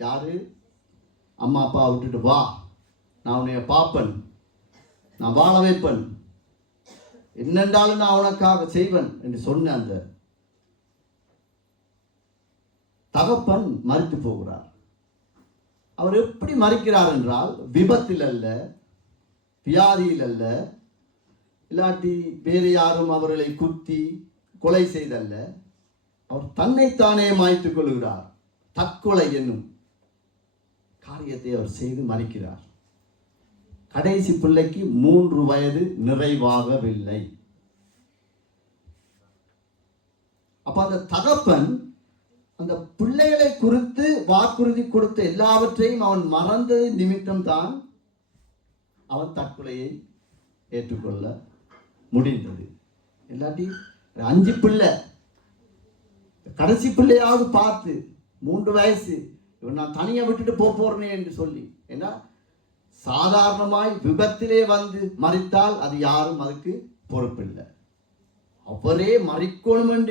யாரு? அம்மா அப்பா விட்டுட்டு வா, நான் உன்னைய பாப்பன், நான் வாழ வைப்பன், என்னென்றாலும் நான் உனக்காக செய்வன் என்று சொன்ன அந்த தகப்பன் மறித்து போகிறார். அவர் எப்படி மறிக்கிறார் என்றால், விபத்தில் அல்ல, வியாதியில் அல்ல, இல்லாட்டி வேறு யாரும் அவர்களை குத்தி கொலை செய்தல்ல, அவர் தன்னைத்தானே மாய்த்துக் கொள்கிறார். தற்கொலை என்னும் காரியத்தை அவர் செய்து மறிக்கிறார். கடைசி பிள்ளைக்கு 3 வயது நிறைவாகவில்லை. அப்ப அந்த தகப்பன் அந்த பிள்ளைகளை குறித்து வாக்குறுதி கொடுத்த எல்லாவற்றையும் அவன் மறந்தது நிமித்தம் தான் அவன் தற்கொலையை ஏற்றுக்கொள்ள முடிந்தது. இல்லாட்டி 5 பிள்ளை, கடைசி பிள்ளையாவது பார்த்து 3 வயசு, இவன் நான் தனியாக விட்டுட்டு போறேனே என்று சொல்லி, ஏன்னா சாதாரணமாய் விபத்திலே வந்து மறித்தால் அது யாரும் அதுக்கு பொறுப்பில்லை. அவரே மறிக்கணும் என்று